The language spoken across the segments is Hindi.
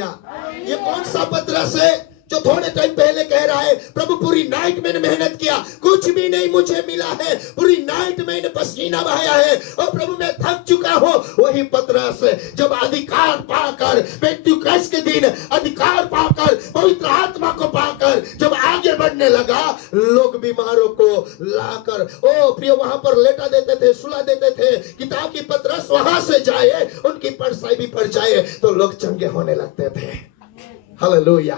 हालेलुया। ये कौन सा पतरस है जो थोड़े टाइम पहले कह रहा है प्रभु पूरी नाइट मैंने मेहनत किया, कुछ भी नहीं मुझे मिला है, पूरी नाइट मैंने पसीना बहाया है और प्रभु मैं थक चुका हूं। वही पतरस जब अधिकार पाकर पेंटिकॉस्ट के दिन अधिकार पाकर पवित्र आत्मा को पाकर जब आगे बढ़ने लगा, लोग बीमारों को लाकर ओ प्रिय वहां पर लेटा देते थे, सुला देते थे कि ताकि पतरस वहां से जाए, उनकी परसाई भी पड़ जाए, तो लोग चंगे होने लगते थे। हालेलुया।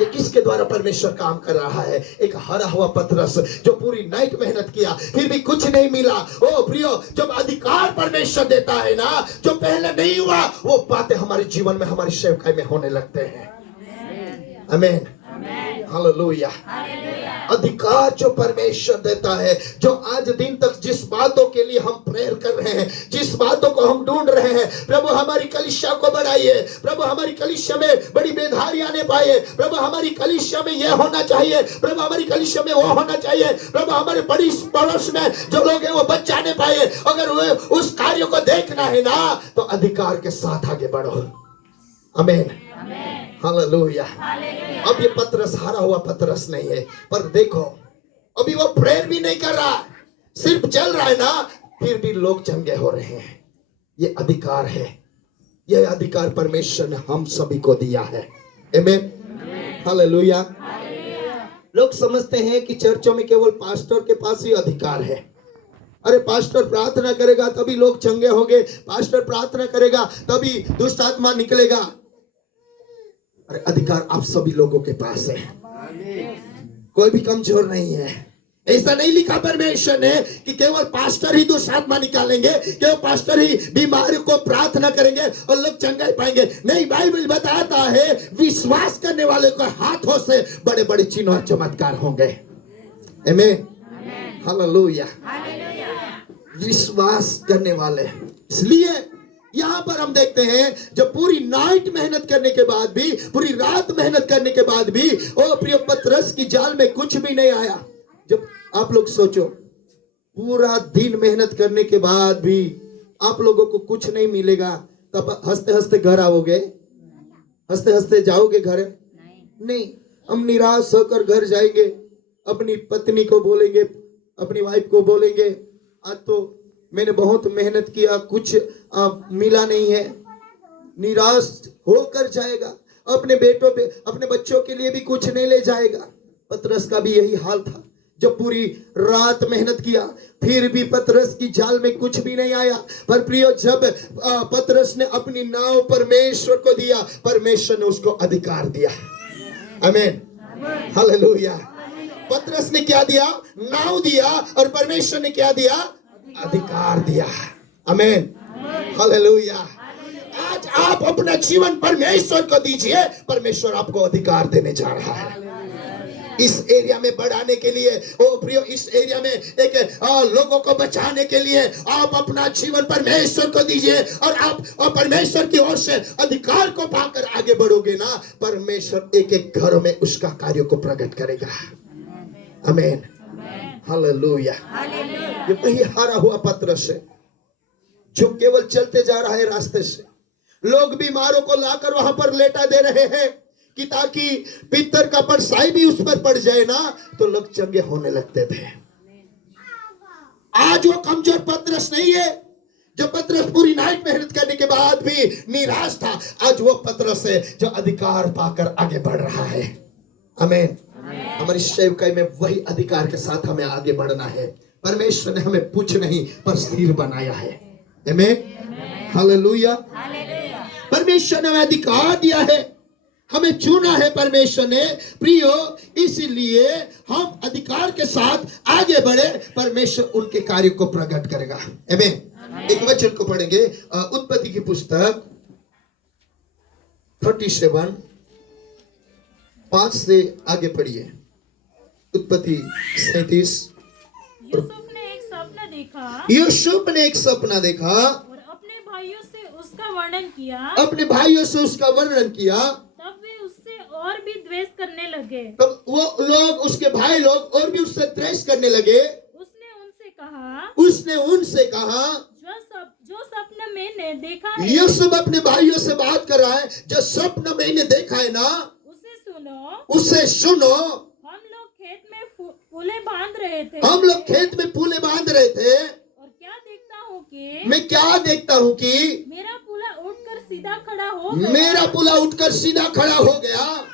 ये किसके द्वारा परमेश्वर काम कर रहा है? एक हरा हुआ पतरस जो पूरी नाइट मेहनत किया फिर भी कुछ नहीं मिला। ओ प्रियो, जब अधिकार परमेश्वर देता है ना, जो पहले नहीं हुआ वो बातें हमारे जीवन में हमारी सेवकाई में होने लगते हैं। आमीन, हालेलुया। अधिकार जो परमेश्वर देता है, जो आज दिन तक जिस बातों के लिए हम प्रेयर कर रहे हैं, जिस बातों को हम ढूंढ रहे हैं, प्रभु हमारी कलीसिया को बढ़ाइए, प्रभु हमारी कलीसिया में बड़ी बेधारी आने पाए, प्रभु हमारी कलीसिया में यह होना चाहिए, प्रभु हमारी कलीसिया में वो होना चाहिए, प्रभु हमारे बड़ी पड़ोस में जो लोग हैं वो बच जाने पाए। अगर उस कार्य को देखना है ना तो अधिकार के साथ आगे बढ़ो। आमीन, हालेलुया। अब ये पतरस हारा हुआ पतरस नहीं है, पर देखो अभी वो प्रेयर भी नहीं कर रहा, सिर्फ चल रहा है ना, फिर भी लोग चंगे हो रहे हैं। ये अधिकार है, ये अधिकार परमेश्वर ने हम सभी को दिया है। आमीन, हालेलुया। लोग समझते हैं कि चर्चों में केवल पास्टर के पास ही अधिकार है। अरे पास्टर प्रार्थना करेगा तभी लोग चंगे होंगे, पास्टर प्रार्थना करेगा तभी दुष्ट आत्मा निकलेगा। अरे अधिकार आप सभी लोगों के पास है, कोई भी कमजोर नहीं है। ऐसा नहीं लिखा परमेश्वर ने कि केवल पास्टर ही दुष्ट आत्मा निकालेंगे, केवल पास्टर ही बीमारी को प्रार्थना करेंगे और लोग चंगाई पाएंगे। नहीं, बाइबल बताता है विश्वास करने वाले को हाथों से बड़े बड़े चिन्ह और चमत्कार होंगे। आमीन, हालेलुया। विश्वास करने वाले, इसलिए यहां पर हम देखते हैं जब पूरी नाइट मेहनत करने के बाद भी, पूरी रात मेहनत करने के बाद भी, ओ प्रिय पतरस की जाल में कुछ भी नहीं आया। जब आप लोग सोचो पूरा दिन मेहनत करने के बाद भी आप लोगों को कुछ नहीं मिलेगा, तब हंसते हंसते घर आओगे? हंसते हंसते जाओगे घर? नहीं, हम निराश होकर घर जाएंगे, अपनी पत्नी को बोलेंगे, अपनी वाइफ को बोलेंगे आज तो मैंने बहुत मेहनत किया, कुछ मिला नहीं है, निराश होकर जाएगा। अपने बेटों पे, अपने बच्चों के लिए भी कुछ नहीं ले जाएगा। पतरस का भी यही हाल था, जब पूरी रात मेहनत किया फिर भी पतरस की जाल में कुछ भी नहीं आया। पर प्रियो, जब पतरस ने अपनी नाव परमेश्वर को दिया, परमेश्वर ने उसको अधिकार दिया। आमीन, हालेलुया। पतरस ने क्या दिया? नाव दिया, और परमेश्वर ने क्या दिया? अधिकार दिया। आमीन, हालेलुया। आज आप अपना जीवन परमेश्वर को दीजिए, परमेश्वर आपको अधिकार देने जा रहा है इस एरिया में बढ़ाने के लिए। ओ प्रियो, इस एरिया में एक लोगों को बचाने के लिए आप अपना जीवन परमेश्वर को दीजिए, और आप परमेश्वर की ओर से अधिकार को पाकर आगे बढ़ोगे ना, परमेश्वर एक एक घरों में उसका कार्य को प्रकट करेगा। आमीन, हालेलुया। ये वही हारा हुआ पतरस है जो केवल चलते जा रहा है रास्ते से। लोग बीमारों को लाकर वहां पर लेटा दे रहे हैं कि ताकि पितर का परसाई भी उस पर पड़ जाए ना, तो लोग चंगे होने लगते थे। आज वो कमजोर पतरस नहीं है जो पतरस पूरी नाइट मेहनत करने के बाद भी निराश था। आज वो पतरस है जो अधिकार पाकर आगे बढ़ रहा है। आमीन। हमारी सेवकाई में वही अधिकार के साथ हमें आगे बढ़ना है। परमेश्वर ने हमें पूछ नहीं पर स्थिर बनाया है। आमीन, हालेलुया। परमेश्वर ने हमें अधिकार दिया है, हमें चुना है परमेश्वर ने। प्रियो, इसलिए हम अधिकार के साथ आगे बढ़े, परमेश्वर उनके कार्य को प्रकट करेगा। आमीन। एक वचन को पढ़ेंगे, उत्पत्ति की पुस्तक 37 5 से आगे पढ़िए। उत्पत्ति 37। यूसुफ ने एक सपना देखा और अपने भाइयों से उसका वर्णन किया। तब वे उससे और भी द्वेष करने लगे। तब वो लोग, उसके भाई लोग और भी उससे द्वेष करने लगे। उसने उनसे कहा जो जो स्वप्न मैंने देखा है यूसुफ अपने भाइयों से बात कर रहा है, जो स्वप्न मैंने देखा है ना उसे सुनो। उसे सुनो। हम लोग खेत में फूले बांध रहे थे हम लोग खेत में पूले बांध रहे थे, और क्या देखता हूँ कि मैं क्या देखता हूँ कि मेरा पुला उठकर सीधा खड़ा हो गया। मेरा पुला उठकर सीधा खड़ा हो गया।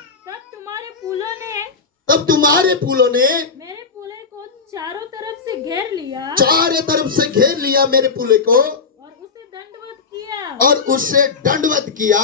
तब तुम्हारे पुलों ने मेरे पुले को चारों तरफ से घेर लिया चारों तरफ से घेर लिया मेरे पुले को, और उसे दंडवत किया। और उससे दंडवत किया।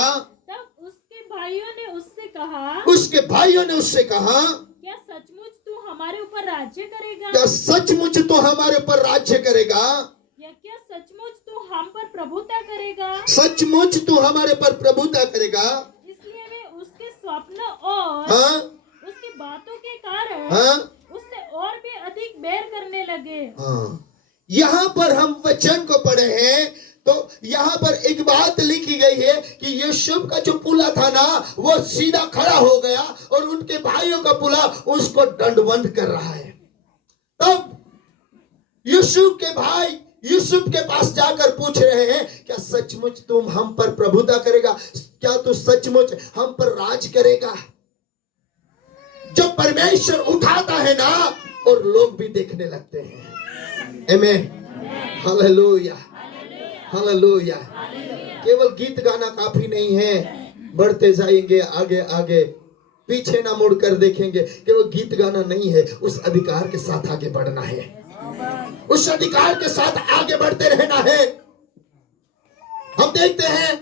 तब उसके भाइयों ने उससे कहा, उसके भाइयों ने उससे कहा, क्या सचमुच तू हमारे ऊपर राज्य करेगा? क्या सचमुच तो हमारे ऊपर राज्य करेगा? या क्या सचमुच तू हम पर प्रभुता करेगा? सचमुच तू हमारे पर प्रभुता करेगा? इसलिए वे उसके स्वप्न और हाँ उसकी बातों के कारण हाँ उससे और भी अधिक बैर करने लगे। हाँ। यहाँ पर हम वचन को पढ़े हैं, तो यहाँ पर एक बात लिखी गई है कि यूसुफ का जो पुला था ना वो सीधा खड़ा हो गया, और उनके भाइयों का पुला उसको दंडवत कर रहा है। तब यूसुफ के भाई यूसुफ के पास जाकर पूछ रहे हैं, क्या सचमुच तुम हम पर प्रभुता करेगा? क्या तू सचमुच हम पर राज करेगा? जब परमेश्वर उठाता है ना, और लोग भी देखने लगते हैं। आमीन, हालेलुया, हालेलुया। केवल गीत गाना काफी नहीं है, बढ़ते जाएंगे आगे आगे, पीछे ना मुड़कर देखेंगे। केवल गीत गाना नहीं है, उस अधिकार के साथ आगे बढ़ना है, उस अधिकार के साथ आगे बढ़ते रहना है। हम देखते हैं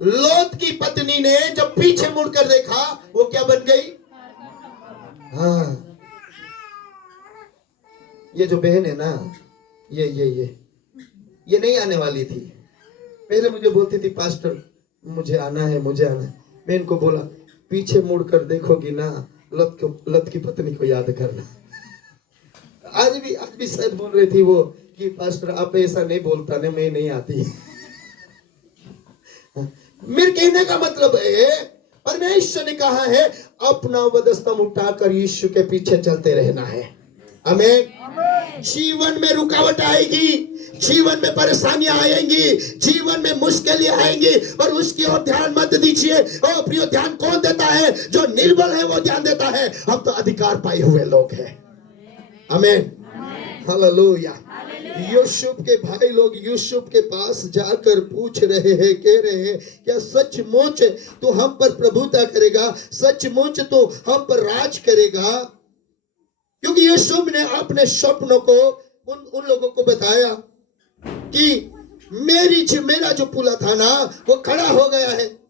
लोत की पत्नी ने जब पीछे मुड़कर देखा, वो क्या बन गई? हाँ, ये जो बहन है ना, ये नहीं आने वाली थी। पहले मुझे बोलती थी, पास्टर मुझे आना है, मुझे आना है। मैं इनको बोला, पीछे मुड़कर देखोगी ना, लत की पत्नी को याद करना। आज भी शायद बोल रही थी वो कि पास्टर आप ऐसा नहीं बोलता ना, मैं नहीं आती। मेरे कहने का मतलब है, परमेश्वर ने कहा है अपना वधस्तंभ उठाकर यीशु के पीछे चलते रहना है। आमीन। जीवन में रुकावट आएगी, जीवन में परेशानियां आएंगी, जीवन में मुश्किलें आएंगी, पर उसकी ओर ध्यान मत दीजिए। ओ प्रियो, ध्यान कौन देता है? जो निर्बल है वो ध्यान देता है। हम तो अधिकार पाए हुए लोग हैं। आमीन, हालेलुया। यूसुफ के भाई लोग यूसुफ के पास जाकर पूछ रहे हैं, कह रहे हैं, क्या सचमुच तो हम पर प्रभुता करेगा? सचमुच तो हम पर राज करेगा? क्योंकि यूसुफ ने अपने स्वप्नों को उन लोगों को बताया कि मेरा जो पुला था ना वो खड़ा हो गया है।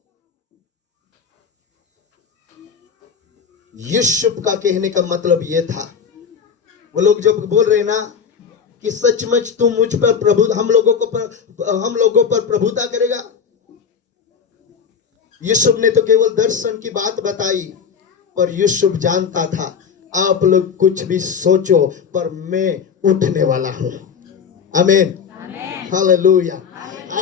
यूसुफ का कहने का मतलब यह था, वो लोग जब बोल रहे ना कि सचमुच तू मुझ पर प्रभु हम लोगों पर प्रभुता करेगा, यूसुफ ने तो केवल दर्शन की बात बताई, पर यूसुफ जानता था आप लोग कुछ भी सोचो, पर मैं उठने वाला हूं। आमीन, हालेलुया।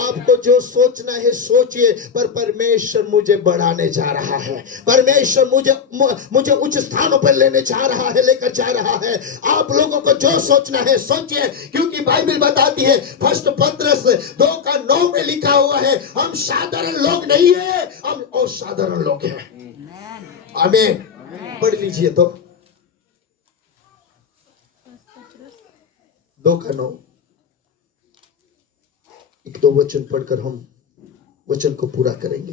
आपको जो सोचना है सोचिए, पर परमेश्वर मुझे बढ़ाने जा रहा है। परमेश्वर मुझे उच्च स्थानों पर लेकर जा रहा है। आप लोगों को जो सोचना है सोचिए, क्योंकि बाइबल बताती है, फर्स्ट पत्रस 2:9 में लिखा हुआ है, हम साधारण लोग नहीं है, हम असाधारण लोग हैं। आमीन। पढ़ लीजिए तो 2:9, एक दो वचन पढ़कर हम वचन को पूरा करेंगे।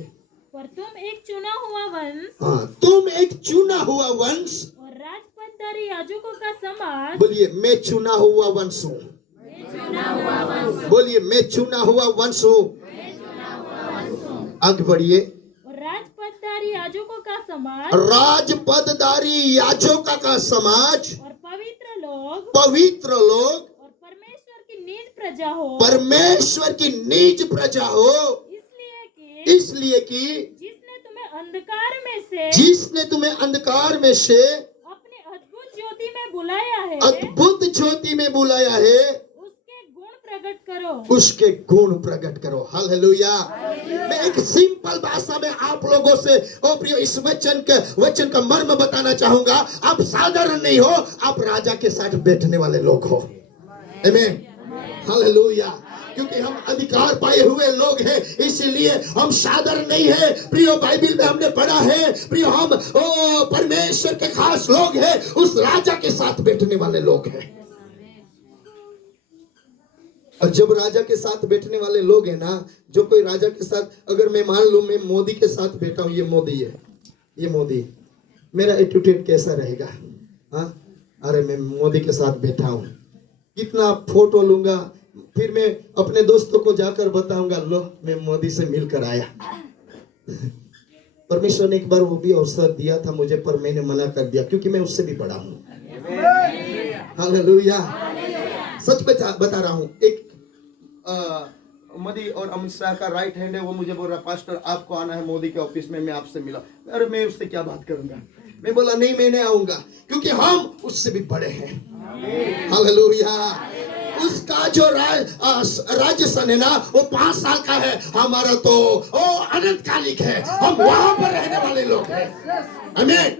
पर तुम एक चुना हुआ वंश, हाँ, तुम एक चुना हुआ वंश और राजपदधारी याजकों का समाज। बोलिए, मैं चुना हुआ वंश हूँ। बोलिए, मैं चुना हुआ वंश हूँ। आगे बढ़िए। और राजपदधारी याजकों का समाज, राजपदधारी याजकों का समाज, और पवित्र लोग, और परमेश्वर की निज प्रजा हो। परमेश्वर की निज प्रजा हो, इसलिए कि जिसने तुम्हें अंधकार में से अपने अद्भुत ज्योति में बुलाया है, उसके गुण प्रकट करो। हालेलुया। मैं एक सिंपल भाषा में आप लोगों से प्रिय इस वचन का मर्म बताना चाहूंगा। आप साधारण नहीं हो, आप राजा के साथ बैठने वाले लोग हो। आमीन, हालेलुया। क्योंकि हम अधिकार पाए हुए लोग हैं, इसलिए हम साधारण नहीं है प्रियो। बाइबल में हमने पढ़ा है प्रियो, हम परमेश्वर के खास लोग हैं, उस राजा के साथ बैठने वाले लोग हैं। और जब राजा के साथ बैठने वाले लोग हैं ना, जो कोई राजा के साथ, अगर मैं मान लूं मैं मोदी के साथ बैठा हूं, ये मोदी है, ये मोदी, मेरा एटीट्यूड कैसा रहेगा? हाँ, अरे मैं मोदी के साथ बैठा हूं, कितना फोटो लूंगा, फिर मैं अपने दोस्तों को जाकर बताऊंगा, लो मैं मोदी से मिलकर आया। परमेश्वर ने एक बार वो भी अवसर दिया था मुझे, पर मैंने मना कर दिया, क्योंकि मैं उससे भी बड़ा हूं। हालेलुया। सच बता रहा हूं, एक मोदी और अमित शाह का राइट हैंड है, वो मुझे बोल रहा पास्टर आपको आना है मोदी के ऑफिस में, मैं आपसे मिला। अरे मैं उससे क्या बात करूंगा? मैं बोला नहीं, मैं नहीं आऊंगा, क्योंकि हम उससे भी बड़े हैं। हालेलुया। उसका जो राज्य सन है ना, वो 5 साल का है, हमारा तो अनंत कालिक है, हम वहां पर रहने वाले लोग हैं। आमीन,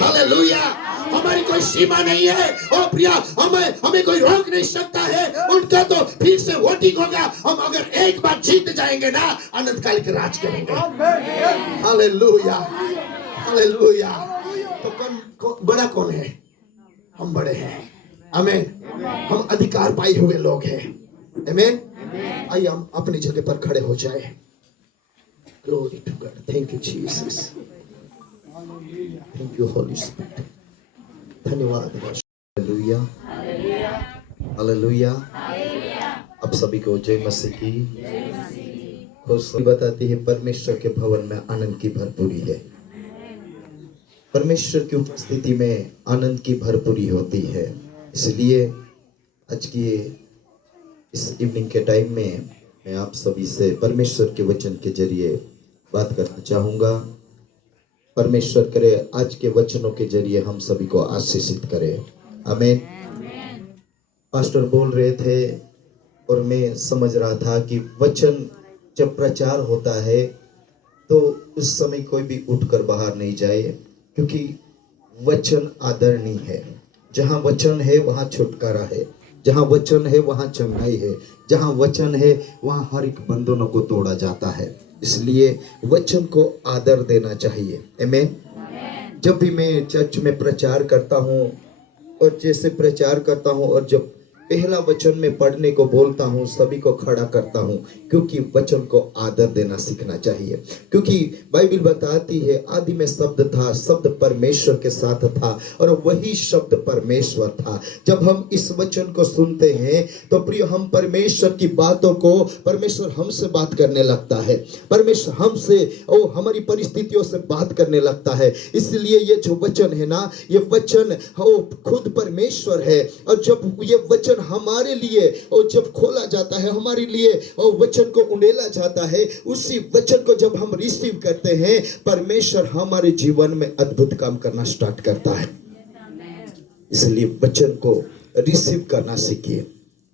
हालेलुया। हमारी कोई सीमा नहीं है। ओ प्रिया, हमें कोई रोक नहीं सकता है। उनका तो फिर से वोटिंग होगा, हम अगर एक बार जीत जाएंगे ना, अनंत काल के राज करेंगे। Hallelujah, hallelujah. तो बड़ा कौन है? हम बड़े हैं। आमीन। हम अधिकार पाए हुए लोग हैं। आमीन। आइए हम अपनी जगह पर खड़े हो जाए। Glory to God. Thank you Jesus, thank you Holy Spirit. धन्यवाद। Hallelujah, hallelujah. आप सभी को जय मसीह की। खुशी बताती है परमेश्वर के भवन में आनंद की भरपूरी है। परमेश्वर की उपस्थिति में आनंद की भरपूरी होती है। इसलिए आज की इस इवनिंग के टाइम में मैं आप सभी से परमेश्वर के वचन के जरिए बात करना चाहूँगा। परमेश्वर करे आज के वचनों के जरिए हम सभी को आशीषित करे। आमीन। पास्टर बोल रहे थे और मैं समझ रहा था कि वचन जब प्रचार होता है तो उस समय कोई भी उठकर बाहर नहीं जाए, क्योंकि वचन आदरणीय है। जहाँ वचन है वहाँ छुटकारा है, जहाँ वचन है वहाँ चंगाई है, जहाँ वचन है वहाँ हर एक बंधनों को तोड़ा जाता है। इसलिए वचन को आदर देना चाहिए। आमीन। जब भी मैं चर्च में प्रचार करता हूँ और जैसे प्रचार करता हूँ और जब पहला वचन में पढ़ने को बोलता हूँ, सभी को खड़ा करता हूँ, क्योंकि वचन को आदर देना सीखना चाहिए। क्योंकि बाइबल बताती है आदि में शब्द था, शब्द परमेश्वर के साथ था और वही शब्द परमेश्वर था। जब हम इस वचन को सुनते हैं तो प्रिय, हम परमेश्वर की बातों को, परमेश्वर हमसे बात करने लगता है, परमेश्वर हमसे हमारी परिस्थितियों से बात करने लगता है। इसलिए ये जो वचन है ना, ये वचन खुद परमेश्वर है। और जब ये वचन हमारे लिए और जब खोला जाता है, हमारे लिए और वचन को उंडेला जाता है, उसी वचन को जब हम रिसीव करते हैं, परमेश्वर हमारे जीवन में अद्भुत काम करना स्टार्ट करता है। इसलिए वचन को रिसीव करना सीखिए।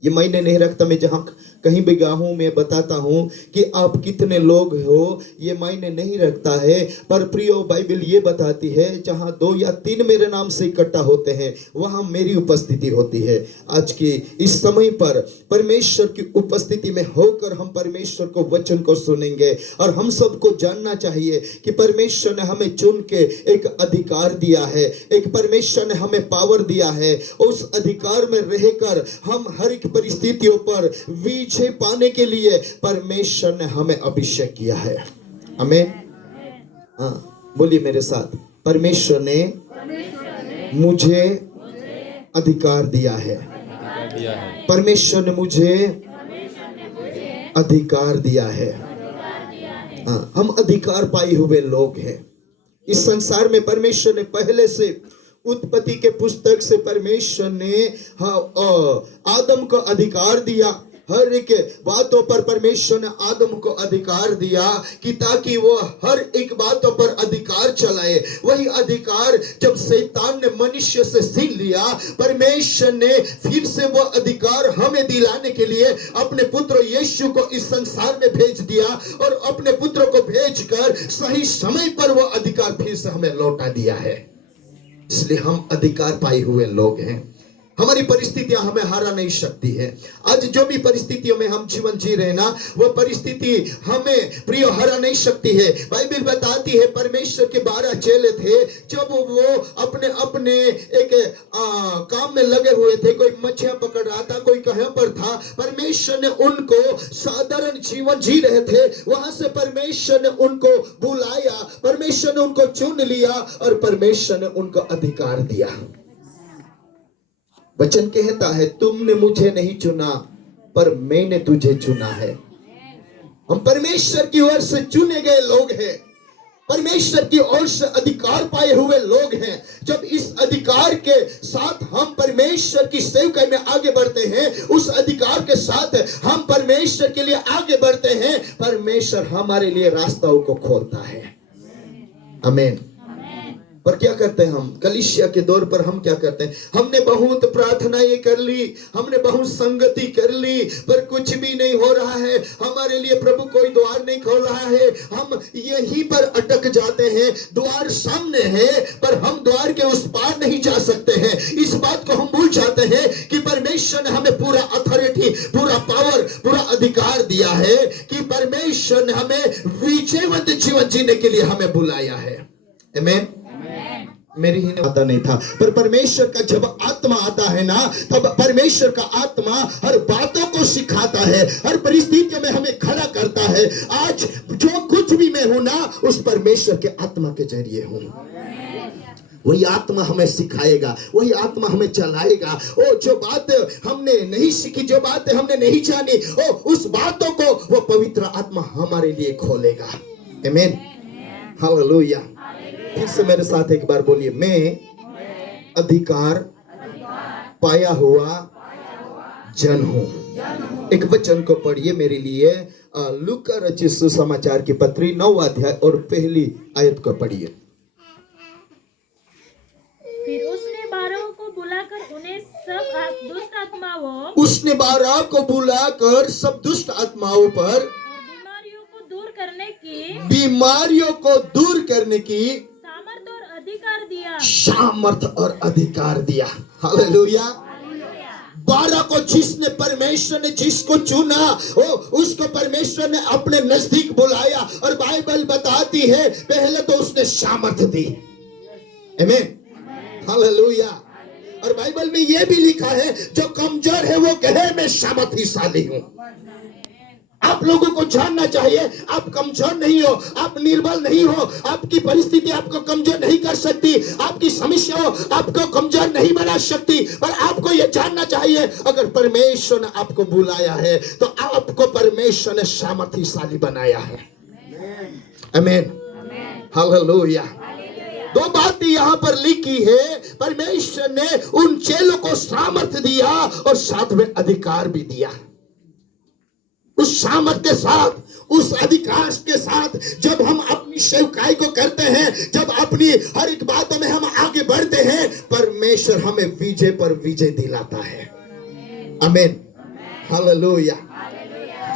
ये मायने नहीं रखता मैं जहां कहीं भी गया हूं मैं बताता हूं कि आप कितने लोग हो, ये मायने नहीं रखता है। पर प्रियो, बाइबल ये बताती है जहां 2 या 3 मेरे नाम से इकट्ठा होते हैं वहां मेरी उपस्थिति होती है। आज के इस समय पर परमेश्वर की उपस्थिति में होकर हम परमेश्वर को वचन को सुनेंगे। और हम सबको जानना चाहिए कि परमेश्वर ने हमें चुन के एक अधिकार दिया है, एक परमेश्वर ने हमें पावर दिया है। उस अधिकार में रहकर हम हर एक परिस्थितियों पर विजय पाने के लिए परमेश्वर ने हमें अभिषेक किया है। आमीन। हाँ, बोलिए मेरे साथ, परमेश्वर ने मुझे अधिकार दिया है। परमेश्वर ने मुझे अधिकार दिया है। हाँ, हम अधिकार पाए हुए लोग हैं। इस संसार में परमेश्वर ने पहले से, उत्पत्ति के पुस्तक से परमेश्वर ने आदम को अधिकार दिया। हर एक बातों पर परमेश्वर ने आदम को अधिकार दिया कि ताकि वो हर एक बातों पर अधिकार चलाए। वही अधिकार जब शैतान ने मनुष्य से छीन लिया, परमेश्वर ने फिर से वो अधिकार हमें दिलाने के लिए अपने पुत्र यीशु को इस संसार में भेज दिया और अपने पुत्र को भेजकर सही समय पर वो अधिकार फिर से हमें लौटा दिया है। इसलिए हम अधिकार पाए हुए लोग हैं। हमारी परिस्थितियां हमें हरा नहीं सकती है। आज जो भी परिस्थितियों में हम जीवन जी रहे ना, वो परिस्थिति हमें प्रिय हरा नहीं सकती है। बाइबल बताती है परमेश्वर के 12 चेले थे, जब वो अपने अपने एक काम में लगे हुए थे, कोई मछलियां पकड़ रहा था, कोई कहीं पर था, परमेश्वर ने उनको साधारण जीवन जी रहे थे, वहां से परमेश्वर ने उनको बुलाया, परमेश्वर ने उनको चुन लिया और परमेश्वर ने उनको अधिकार दिया। वचन कहता है तुमने मुझे नहीं चुना पर मैंने तुझे चुना है। हम परमेश्वर की ओर से चुने गए लोग हैं, परमेश्वर की ओर से अधिकार पाए हुए लोग हैं। जब इस अधिकार के साथ हम परमेश्वर की सेवकाई में आगे बढ़ते हैं, उस अधिकार के साथ हम परमेश्वर के लिए आगे बढ़ते हैं, परमेश्वर हमारे लिए रास्ताओं को खोलता है। आमीन। पर क्या करते हैं हम? कलीसिया के दौर पर हम क्या करते हैं? हमने बहुत प्रार्थनाएं कर ली, हमने बहुत संगति कर ली, पर कुछ भी नहीं हो रहा है। हमारे लिए प्रभु कोई द्वार नहीं खोल रहा है, हम यहीं पर अटक जाते हैं। द्वार सामने है पर हम द्वार के उस पार नहीं जा सकते हैं। इस बात को हम भूल जाते हैं कि परमेश्वर ने हमें पूरा अथॉरिटी, पूरा पावर, पूरा अधिकार दिया है, कि परमेश्वर ने हमें विजयवंत जीवन जीने के लिए हमें बुलाया है। आमीन। मेरी ही आता नहीं था, पर परमेश्वर का जब आत्मा आता है ना, तब परमेश्वर का आत्मा हर बातों को सिखाता है, हर परिस्थितियों में हमें खड़ा करता है। आज जो कुछ भी मैं हूं ना, उस परमेश्वर के आत्मा के जरिए हूं। वही आत्मा हमें सिखाएगा, वही आत्मा हमें चलाएगा। ओ जो बात हमने नहीं सीखी, जो बात हमने नहीं जानी, ओ उस बातों को वो पवित्र आत्मा हमारे लिए खोलेगा। आमीन। हालेलुया। फिर से मेरे साथ एक बार बोलिए, मैं अधिकार पाया हुआ जन हूं। एक वचन को पढ़िए मेरे लिए, लूका रचित सुसमाचार की पत्री 9 अध्याय और पहली आयत को पढ़िए। फिर उसने 12 को बुलाकर उन्हें सब दुष्ट आत्माओं, उसने 12 को बुलाकर सब दुष्ट आत्माओं पर बीमारियों को दूर करने की सामर्थ और अधिकार दिया। हालेलुया। 12 को जिसने परमेश्वर ने जिसको चुना, उसको परमेश्वर ने अपने नजदीक बुलाया, और बाइबल बताती है पहले तो उसने सामर्थ दी। आमीन। हालेलुया। और बाइबल में यह भी लिखा है, जो कमजोर है वो कहे मैं सामर्थशाली हूं। आप लोगों को जानना चाहिए, आप कमजोर नहीं हो, आप निर्बल नहीं हो, आपकी परिस्थिति आपको कमजोर नहीं कर सकती, आपकी समस्या आपको कमजोर नहीं बना सकती, पर आपको यह जानना चाहिए, अगर परमेश्वर ने आपको बुलाया है तो आपको परमेश्वर ने सामर्थशाली बनाया है। आमीन। हालेलुया। 2 बातें यहाँ पर लिखी है, परमेश्वर ने उन चेलों को सामर्थ दिया और साथ में अधिकार भी दिया। उस सामर्थ के साथ, उस अधिकार के साथ जब हम अपनी सेवकाई को करते हैं, जब अपनी हर एक बातों में हम आगे बढ़ते हैं, परमेश्वर हमें विजय पर विजय दिलाता है। आमीन। हालेलुया।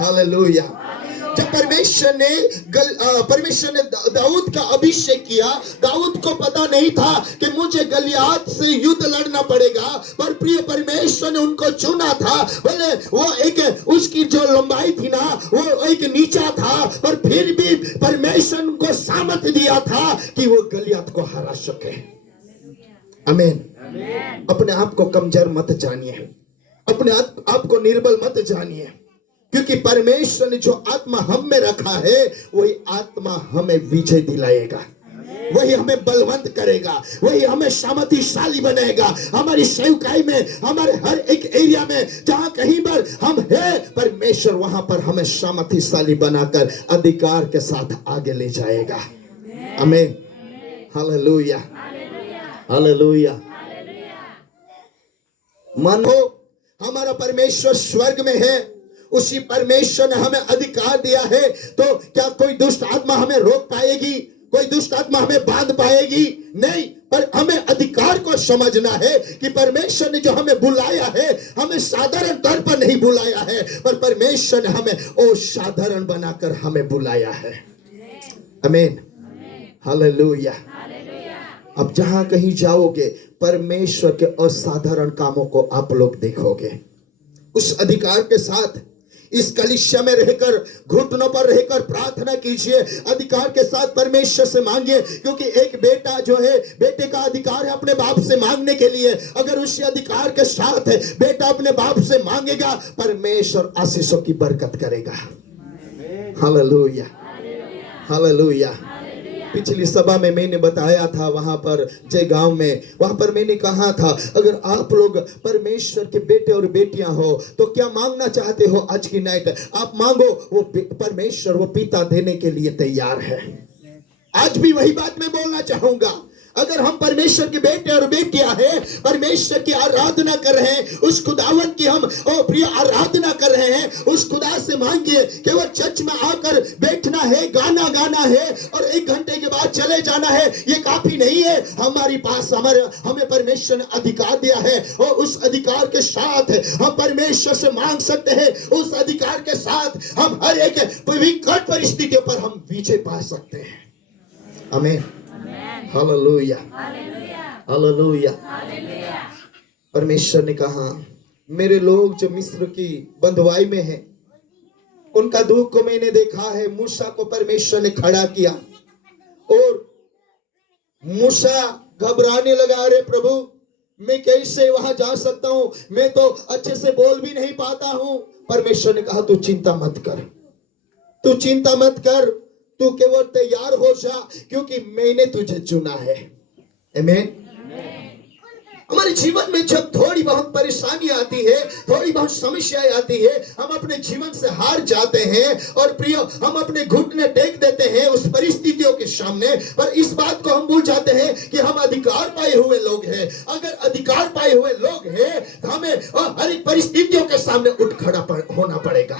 हालेलुया। जब परमेश्वर ने दाऊद का अभिषेक किया, दाऊद को पता नहीं था कि मुझे गलियात से युद्ध लड़ना पड़ेगा, पर प्रिय परमेश्वर ने उनको चुना था। बोले वो एक उसकी जो लंबाई थी ना, वो एक नीचा था, पर फिर भी परमेश्वर उनको सामर्थ दिया था कि वो गलियात को हरा सके। आमीन। अपने आप को कमजोर मत जानिए, अपने आप को निर्बल मत जानिए, क्योंकि परमेश्वर ने जो आत्मा हम में रखा है, वही आत्मा हमें विजय दिलाएगा, वही हमें बलवंत करेगा, वही हमें सामर्थशाली बनाएगा। हमारी सेवकाई में, हमारे हर एक एरिया में जहां कहीं पर हम हैं, परमेश्वर वहां पर हमें सामर्थशाली बनाकर अधिकार के साथ आगे ले जाएगा। आमीन। हालेलुया। हालेलुया। मानो हमारा परमेश्वर स्वर्ग में है, उसी परमेश्वर ने हमें अधिकार दिया है, तो क्या कोई दुष्ट आत्मा हमें रोक पाएगी? कोई दुष्ट आत्मा हमें बांध पाएगी? नहीं। पर हमें अधिकार को समझना है कि परमेश्वर ने जो हमें बुलाया है, हमें साधारण तौर पर नहीं बुलाया है, पर परमेश्वर ने हमें असाधारण बनाकर हमें बुलाया है। आमीन। हालेलुया। अब जहां कहीं जाओगे परमेश्वर के असाधारण कामों को आप लोग देखोगे। उस अधिकार के साथ इस कलीसिया में रहकर घुटनों पर रहकर प्रार्थना कीजिए, अधिकार के साथ परमेश्वर से मांगिए, क्योंकि एक बेटा जो है, बेटे का अधिकार है अपने बाप से मांगने के लिए। अगर उसी अधिकार के साथ बेटा अपने बाप से मांगेगा, परमेश्वर आशीषों की बरकत करेगा। Hallelujah, hallelujah. पिछली सभा में मैंने बताया था, वहां पर जय गांव में, वहां पर मैंने कहा था, अगर आप लोग परमेश्वर के बेटे और बेटियां हो तो क्या मांगना चाहते हो आज की नाइट, आप मांगो, वो परमेश्वर वो पिता देने के लिए तैयार है। आज भी वही बात मैं बोलना चाहूंगा। अगर हम परमेश्वर के बेटे और बेटियां हैं, परमेश्वर की आराधना कर रहे हैं, उस खुदावन की हम प्रिय आराधना कर रहे हैं, उस खुदा से मांगिए। केवल चर्च में आकर बैठना है, गाना गाना है और 1 घंटे के बाद चले जाना है, ये काफी नहीं है। हमारे पास हमें परमेश्वर ने अधिकार दिया है और उस अधिकार के साथ हम परमेश्वर से मांग सकते हैं। उस अधिकार के साथ हम हर एक विकट परिस्थितियों पर हम विजय पा सकते हैं। आमीन, हालेलुया, हालेलुया। परमेश्वर ने कहा, मेरे लोग जो मिस्र की बंधुआई में हैं, उनका दुख को मैंने देखा है। मूसा को परमेश्वर ने खड़ा किया और मूसा घबराने लगा, अरे प्रभु मैं कैसे वहां जा सकता हूं, मैं तो अच्छे से बोल भी नहीं पाता हूं। परमेश्वर ने कहा, तू चिंता मत कर, तू चिंता मत कर, तू केवल तैयार हो जा, क्योंकि मैंने तुझे चुना है। आमीन। हमारे जीवन में जब थोड़ी बहुत परेशानी आती है, थोड़ी बहुत समस्याएं आती है, हम अपने जीवन से हार जाते हैं और प्रिय हम अपने घुटने टेक देते हैं उस परिस्थितियों के सामने। पर इस बात को हम भूल जाते हैं कि हम अधिकार पाए हुए लोग हैं। अगर अधिकार पाए हुए लोग हैं तो हमें हर एक परिस्थितियों के सामने उठ खड़ा होना पड़ेगा।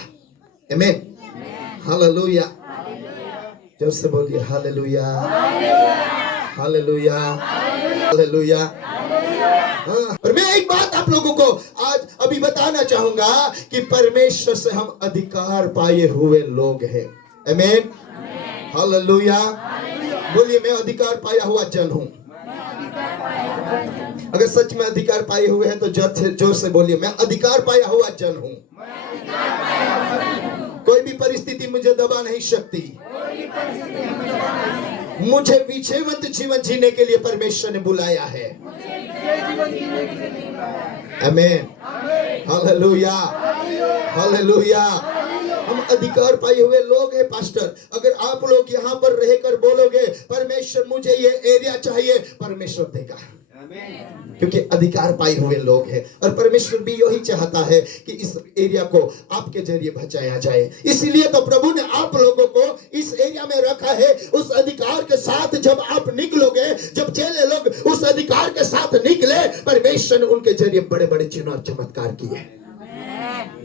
आमीन, हालेलुया। जोर से बोलिए हालेलुया, हालेलुया, हालेलुया। और मैं एक बात आप लोगों को आज अभी बताना चाहूंगा कि परमेश्वर से हम अधिकार पाए हुए लोग हैं। आमीन, हालेलुया। बोलिए, मैं अधिकार पाया हुआ जन हूं। अगर सच में अधिकार पाए हुए हैं तो जोर से बोलिए, मैं अधिकार पाया हुआ जन हूं। कोई भी परिस्थिति मुझे दबा नहीं सकती। मुझे विजयवंत जीवन जीने के लिए परमेश्वर ने बुलाया है। आमीन, हालेलुया, हालेलुया। हम अधिकार पाए हुए लोग हैं। पास्टर, अगर आप लोग यहाँ पर रहकर बोलोगे परमेश्वर मुझे ये एरिया चाहिए, परमेश्वर देगा, क्योंकि अधिकार पाए हुए लोग हैं। और परमेश्वर भी यही चाहता है कि इस एरिया को आपके जरिए बचाया जाए। इसलिए तो प्रभु ने आप लोगों को इस एरिया में रखा है। उस अधिकार के साथ जब आप निकलोगे, जब चेले लोग उस अधिकार के साथ निकले, परमेश्वर ने उनके जरिए बड़े बड़े चिन्ह और चमत्कार किए।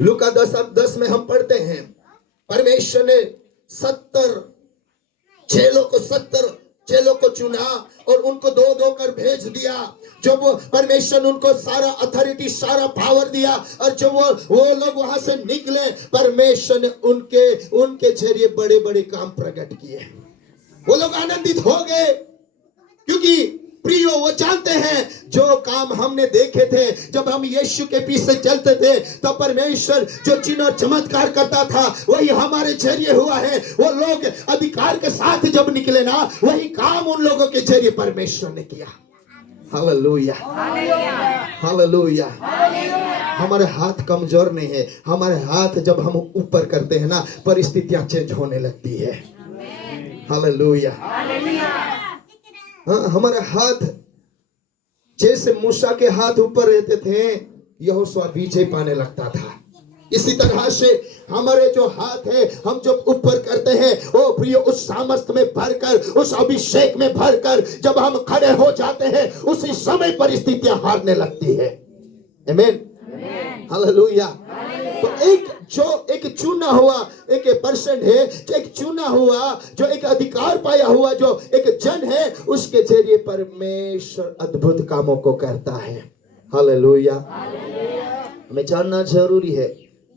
लूका 10 में हम पढ़ते हैं, परमेश्वर ने 70 चेलों को चुना और उनको 2-2 कर भेज दिया। जो वो परमेश्वर ने उनको सारा अथॉरिटी, सारा पावर दिया और जो वो लोग वहां से निकले, परमेश्वर ने उनके जरिए बड़े बड़े काम प्रकट किए। वो लोग आनंदित हो गए, क्योंकि प्रियो वो जानते हैं जो काम हमने देखे थे जब हम यीशु के पीछे चलते थे, तो परमेश्वर जो चिन्ह और चमत्कार करता था वही हमारे जरिए हुआ है। वो लोग अधिकार के साथ जब निकले ना, वही काम उन लोगों के जरिए परमेश्वर ने किया। Hallelujah, hallelujah. हमारे हाथ कमजोर नहीं है। हमारे हाथ जब हम ऊपर करते हैं ना, परिस्थितियां चेंज होने लगती है। हालेलुया। हाँ, हमारे हाथ जैसे मूसा के हाथ ऊपर रहते थे, यहोशू विजय पाने लगता था। इसी तरह से हमारे जो हाथ है, हम जब ऊपर करते हैं, ओ प्रिय, उस सामर्थ्य में भरकर, उस अभिषेक में भरकर जब हम खड़े हो जाते हैं, उसी समय परिस्थितियां हारने लगती है। आमीन, हालेलुया। तो एक चुना हुआ एक पर्सन है, जो एक चुना हुआ, जो एक अधिकार पाया हुआ जो एक जन है, उसके जरिए परमेश्वर अद्भुत कामों को करता है। हालेलुया। हमें जानना जरूरी है,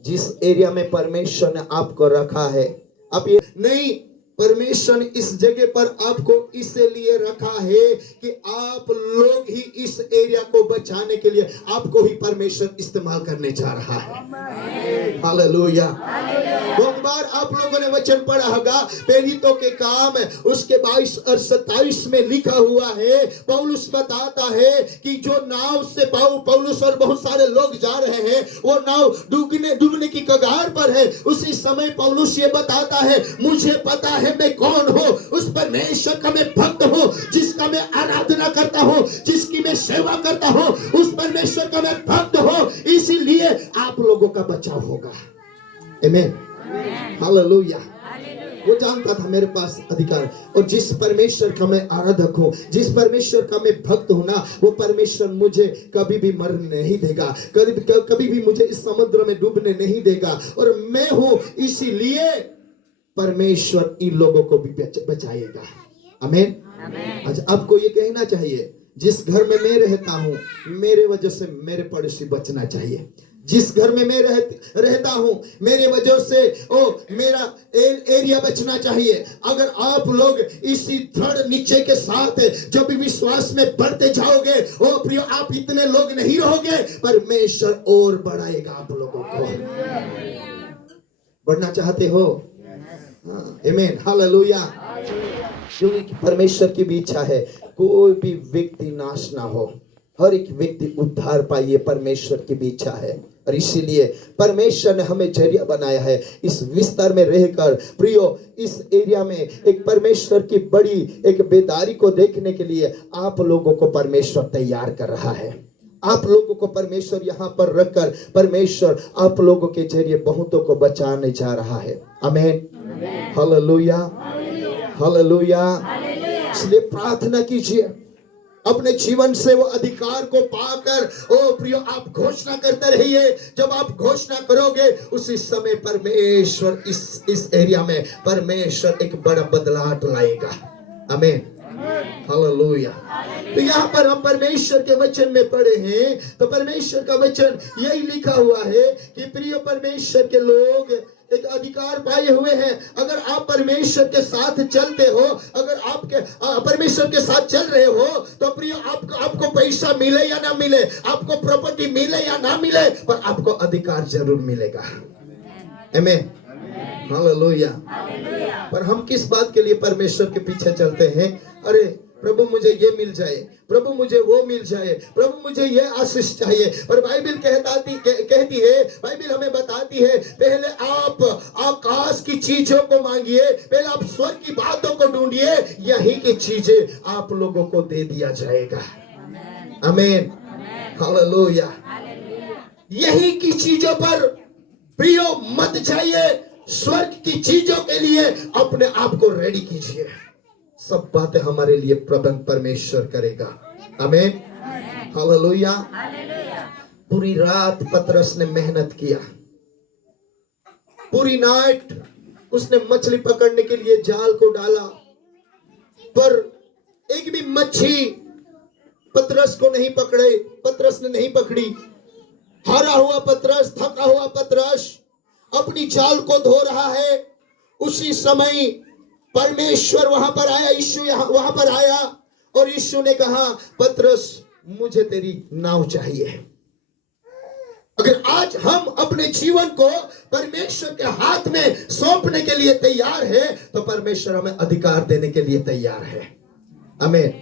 जिस एरिया में परमेश्वर ने आपको रखा है, आप ये नहीं परमेश्वर ने इस जगह पर आपको इसलिए रखा है कि आप लोग ही इस एरिया को बचाने के लिए आपको ही परमेश्वर इस्तेमाल करने जा रहा है। हालेलुया। बहुत बार आप लोगों ने वचन पढ़ा होगा, प्रेरितों के काम उसके 22 और 27 में लिखा हुआ है, पौलुस बताता है कि जो नाव से पौलुस और बहुत सारे लोग जा रहे हैं, वो नाव डूबने की कगार पर है। उसी समय पौलुस ये बताता है, मुझे पता है मैं कौन हूं, उस परमेश्वर का मैं भक्त हूं, जिसका मैं आराधना करता हूं, जिसकी मैं सेवा करता हूं, उस परमेश्वर का मैं भक्त हूं, इसीलिए आप लोगों का बचाव होगा। आमीन, हालेलुया। वो जानता था मेरे पास अधिकार, और जिस परमेश्वर का मैं आराधक हूं, जिस परमेश्वर का मैं भक्त हूं ना, वो परमेश्वर मुझे कभी भी मरने नहीं देगा, कभी भी मुझे इस समुद्र में डूबने नहीं देगा। और मैं हूं, इसीलिए परमेश्वर इन लोगों को भी बचाएगा। आमीन। आज आपको ये कहना चाहिए, जिस घर में मैं रहता हूं, मेरे वजह से मेरे पड़ोसी बचना चाहिए। जिस घर में मैं रहता हूं, मेरे वजह से मेरा एरिया बचना चाहिए। अगर आप लोग इसी दृढ़ निश्चय के साथ जब भी विश्वास में बढ़ते जाओगे, ओ प्रियो, आप इतने लोग नहीं रहोगे, परमेश्वर और बढ़ाएगा आप लोगों को। बढ़ना चाहते हो? आमीन, हालेलुया। क्योंकि परमेश्वर की भी इच्छा है कोई भी व्यक्ति नाश ना हो, हर एक व्यक्ति उद्धार पाइए, परमेश्वर की भी इच्छा है। और इसीलिए परमेश्वर ने हमें जरिया बनाया है इस विस्तार में रहकर। प्रियो, इस एरिया में एक परमेश्वर की बड़ी एक बेदारी को देखने के लिए आप लोगों को परमेश्वर तैयार कर रहा है। आप लोगों को परमेश्वर यहाँ पर रखकर परमेश्वर आप लोगों के जरिए बहुतों को बचाने जा रहा है। आमीन, हालेलुया, हालेलुया। इसलिए प्रार्थना कीजिए, अपने जीवन से वो अधिकार को पाकर, ओ प्रियो, आप घोषणा करते रहिए। जब आप घोषणा करोगे, उसी समय परमेश्वर इस एरिया में परमेश्वर एक बड़ा बदलाव लाएगा। आमीन, हालेलुया। तो यहाँ पर हम परमेश्वर के वचन में पढ़े हैं, तो परमेश्वर का वचन यही लिखा हुआ है कि प्रिय परमेश्वर के लोग एक अधिकार पाए हुए हैं। अगर आप परमेश्वर के साथ चलते हो, अगर आपके परमेश्वर के साथ चल रहे हो, तो प्रिय आपको पैसा मिले या ना मिले, आपको प्रॉपर्टी मिले या ना मिले, पर आपको अधिकार जरूर मिलेगा। आमीन, हालेलुया। पर हम किस बात के लिए परमेश्वर के पीछे चलते हैं? अरे प्रभु मुझे ये मिल जाए, प्रभु मुझे वो मिल जाए, प्रभु मुझे ये आशीष चाहिए। पर बाइबिल कहती है, बाइबिल हमें बताती है, पहले आप आकाश की चीजों को मांगिए, पहले आप स्वर्ग की बातों को ढूंढिए, यही की चीजें आप लोगों को दे दिया जाएगा। आमीन, हालेलुया। यही की चीजों पर प्रियो मत जाइए, स्वर्ग की चीजों के लिए अपने आप को रेडी कीजिए। सब बातें हमारे लिए प्रबंध परमेश्वर करेगा। आमीन, हालेलुया। पूरी रात पतरस ने मेहनत किया, पूरी नाइट उसने मछली पकड़ने के लिए जाल को डाला, पर एक भी मच्छी पतरस को नहीं पकड़े, पतरस ने नहीं पकड़ी। हारा हुआ पतरस, थका हुआ पतरस अपनी जाल को धो रहा है। उसी समय परमेश्वर वहां पर आया, यीशु वहां पर आया, और यीशु ने कहा, पतरस मुझे तेरी नाव चाहिए। अगर आज हम अपने जीवन को परमेश्वर के हाथ में सौंपने के लिए तैयार है, तो परमेश्वर हमें अधिकार देने के लिए तैयार है। आमीन,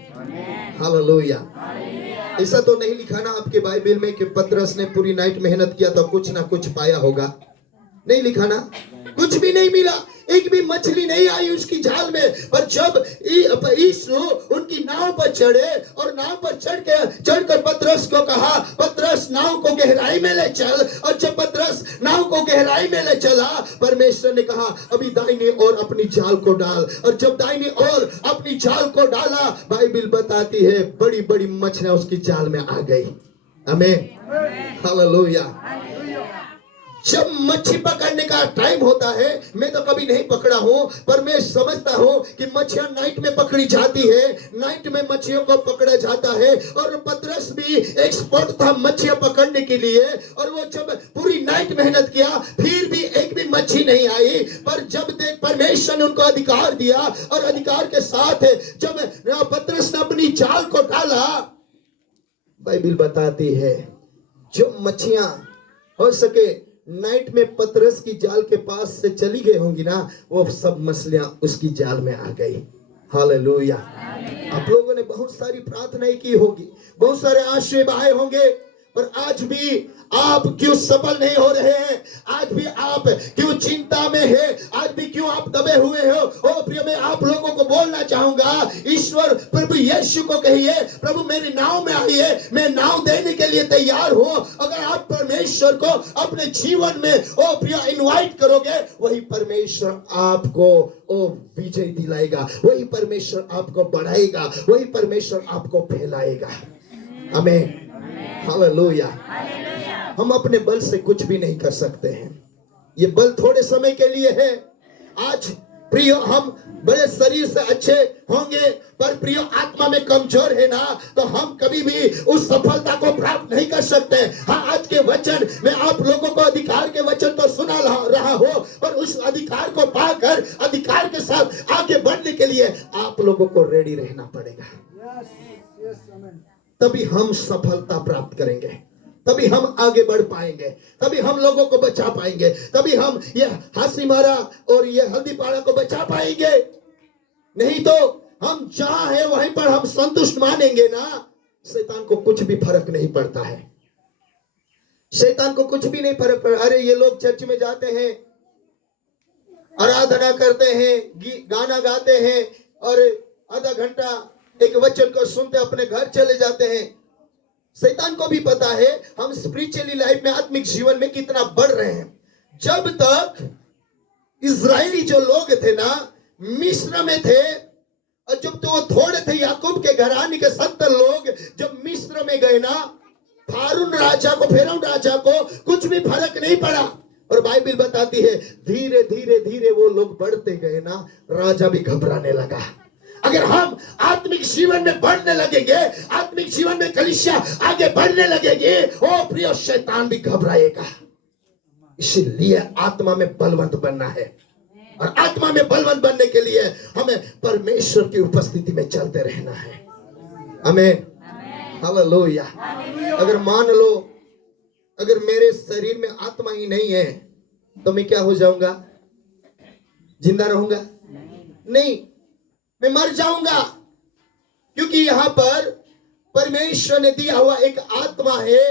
हालेलुया। ऐसा तो नहीं लिखा ना आपके बाइबल में कि पतरस ने पूरी नाइट मेहनत किया तो कुछ ना कुछ पाया होगा? नहीं लिखा ना, कुछ भी नहीं मिला, एक भी मछली नहीं आई उसकी जाल में। पर जब यीशु उनकी नाव पर चढ़े और नाव पर चढ़कर पतरस को कहा, पतरस नाव को गहराई में ले चल, और जब पतरस नाव को गहराई में ले चला, परमेश्वर ने कहा, अभी दाहिनी ओर अपनी जाल को डाल। और जब दाहिनी ओर अपनी जाल को डाला, बाइबिल बताती है बड़ी बड़ी मछलियां उसकी जाल में आ गई। आमीन, हालेलुया। जब मच्छी पकड़ने का टाइम होता है, मैं तो कभी नहीं पकड़ा हूं, पर मैं समझता हूं कि मछलियां नाइट में पकड़ी जाती है, नाइट में मछलियों को पकड़ा जाता है। और पतरस भी एक्सपर्ट था मछलियां पकड़ने के लिए, और वो जब पूरी नाइट मेहनत किया, फिर भी एक भी मच्छी नहीं आई, पर जब देख परमेश्वर ने उनको अधिकार दिया और अधिकार के साथ जब पतरस ने अपनी जाल को डाला, बाइबल बताती है जो मच्छियां हो सके नाइट में पतरस की जाल के पास से चली गई होंगी ना, वो सब मछलियां उसकी जाल में आ गई। हालेलुया। आप लोगों ने बहुत सारी प्रार्थनाएं की होगी, बहुत सारे आंसू बहाए होंगे, पर आज भी आप क्यों सफल नहीं हो रहे हैं? आज भी आप क्यों चिंता में है? आज भी क्यों आप दबे हुए हो? ओ प्रिय, मैं आप लोगों को बोलना चाहूंगा, ईश्वर प्रभु यीशु को कहिए, प्रभु मेरी नाव में आइए, मैं नाव देने के लिए तैयार हूं। अगर आप परमेश्वर को अपने जीवन में ओ प्रिय इनवाइट करोगे, वही परमेश्वर आपको ओ विजय दिलाएगा, वही परमेश्वर आपको बढ़ाएगा, वही परमेश्वर आपको फैलाएगा। आमीन। हालेलुया। हम अपने बल से कुछ भी नहीं कर सकते हैं, ये बल थोड़े समय के लिए है। आज प्रियो हम बड़े शरीर से अच्छे होंगे, पर प्रियो आत्मा में कमजोर है ना, तो हम कभी भी उस सफलता को प्राप्त नहीं कर सकते। हाँ, आज के वचन में आप लोगों को अधिकार के वचन तो सुना रहा हो, पर उस अधिकार को पाकर अधिकार के साथ आगे बढ़ने के लिए आप लोगों को रेडी रहना पड़ेगा। तभी हम सफलता प्राप्त करेंगे, तभी हम आगे बढ़ पाएंगे, तभी हम लोगों को बचा पाएंगे, तभी हम ये हासी मारा और ये हल्दीपाड़ा को बचा पाएंगे। नहीं तो हम जहां है वहीं पर हम संतुष्ट मानेंगे ना, शैतान को कुछ भी फर्क नहीं पड़ता है। शैतान को कुछ भी नहीं फर्क पड़ता। अरे ये लोग चर्च में जाते हैं, आराधना करते हैं, गाना गाते हैं और आधा घंटा एक वचन को सुनते अपने घर चले जाते हैं। शैतान को भी पता है हम स्पिरिचुअली लाइफ में, आत्मिक जीवन में कितना बढ़ रहे हैं। जब तक इजरायली जो लोग थे ना, मिस्र में थे, और जब तो वो थोड़े थे, याकूब के घराने के 70 लोग जब मिस्र में गए ना, फारून राजा को कुछ भी फर्क नहीं पड़ा। और बाइबल बताती है धीरे धीरे धीरे वो लोग बढ़ते गए ना, राजा भी घबराने लगा। अगर हम आत्मिक जीवन में बढ़ने लगेंगे, आत्मिक जीवन में कलीसिया आगे बढ़ने लगेगी, ओ प्रिय, शैतान भी घबराएगा। इसलिए आत्मा में बलवंत बनना है, और आत्मा में बलवंत बनने के लिए हमें परमेश्वर की उपस्थिति में चलते रहना है। आमीन। हालेलुया। अगर मान लो अगर मेरे शरीर में आत्मा ही नहीं है तो मैं क्या हो जाऊंगा? जिंदा रहूंगा? नहीं, मैं मर जाऊंगा। क्योंकि यहां पर परमेश्वर ने दिया हुआ एक आत्मा है,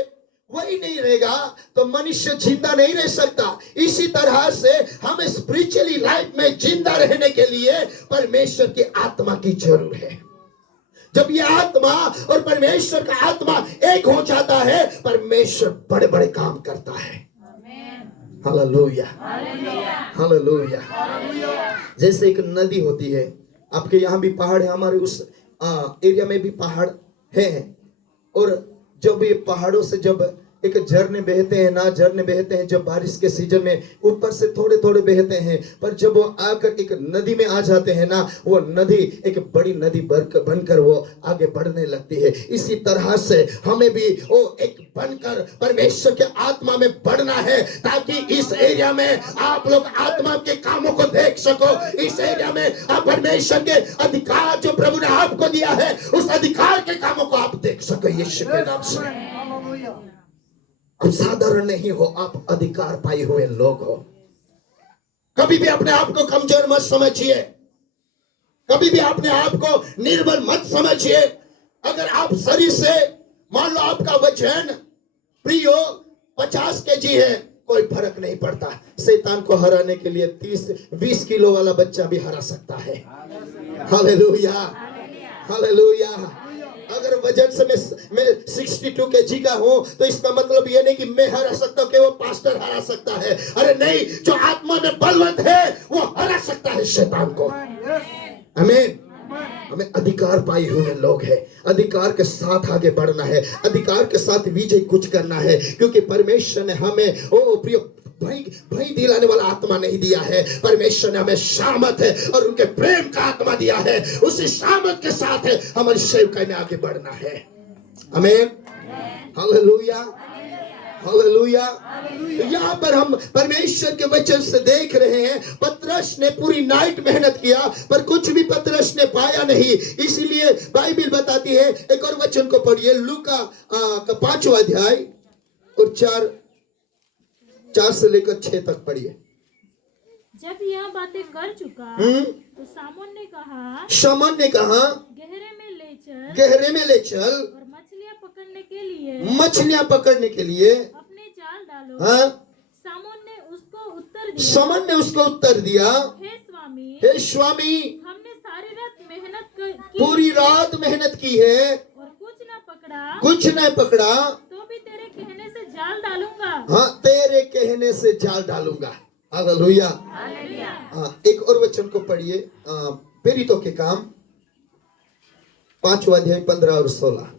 वही नहीं रहेगा तो मनुष्य जिंदा नहीं रह सकता। इसी तरह से हमें स्पिरिचुअली लाइफ में जिंदा रहने के लिए परमेश्वर की आत्मा की जरूरत है। जब ये आत्मा और परमेश्वर का आत्मा एक हो जाता है, परमेश्वर बड़े बड़े काम करता है। Hallelujah, hallelujah. जैसे एक नदी होती है, आपके यहाँ भी पहाड़ है, हमारे उस एरिया में भी पहाड़ है, और जब ये पहाड़ों से जब एक झरने बहते हैं ना, झरने बहते हैं जब बारिश के सीजन में, ऊपर से थोड़े थोड़े बहते हैं, पर जब वो आकर एक नदी में आ जाते हैं ना, वो नदी एक बड़ी नदी बनकर वो आगे बढ़ने लगती है। इसी तरह से हमें भी वो एक बनकर परमेश्वर के आत्मा में बढ़ना है, ताकि इस एरिया में आप लोग आत्मा के कामों को देख सको। इस एरिया में आप परमेश्वर के अधिकार जो प्रभु ने आपको दिया है, उस अधिकार के कामों को आप देख सको यीशु के नाम से। आप साधारण नहीं हो, आप अधिकार पाए हुए लोग हो। कभी भी अपने आप को कमजोर मत समझिए, कभी भी अपने आप को निर्बल मत समझिए। अगर आप शरीर से मान लो आपका वजन प्रियो 50 केजी है, कोई फर्क नहीं पड़ता। शैतान को हराने के लिए 30-20 किलो वाला बच्चा भी हरा सकता है। Hallelujah, hallelujah. अगर वजन से मैं 62 केजी का हूं, तो इसका मतलब ये नहीं कि मैं हरा सकता हूं कि वो पास्टर हरा सकता है। अरे नहीं, जो आत्मा में बलवंत है वो हरा सकता है शैतान को। आमीन। हमें अधिकार पाए हुए लोग हैं, अधिकार के साथ आगे बढ़ना है, अधिकार के साथ विजय कुछ करना है, क्योंकि परमेश्वर ने हमें ओ प्रिय भय दिलाने वाला आत्मा नहीं दिया है। परमेश्वर ने हमें सामर्थ है और उनके प्रेम का आत्मा दिया है। उसी सामर्थ के साथ है हमारी सेवकाई में आगे बढ़ना है। आमीन। Hallelujah, hallelujah. यहाँ पर हम परमेश्वर के वचन से देख रहे हैं, पतरस ने पूरी नाइट मेहनत किया पर कुछ भी पतरस ने पाया नहीं। इसीलिए बाइबल बताती है, एक और वचन को पढ़िए, लूका का 5वां अध्याय और 4 से लेकर 6 तक पढ़िए। जब यह बातें कर चुका तो सामोन ने कहा, गहरे में ले चल और मछलियां पकड़ने के लिए अपने जाल डालो। हाँ, सामोन ने उसको उत्तर दिया, हे स्वामी, हमने सारी रात मेहनत की, पूरी रात मेहनत की है और कुछ न पकड़ा, तो भी तेरे कहने से जाल डालूंगा। हाँ, तेरे कहने से जाल डालूंगा। हालेलुया। हाँ, एक और वचन को पढ़िए, प्रेरितों के काम 5वां अध्याय 15 और 16।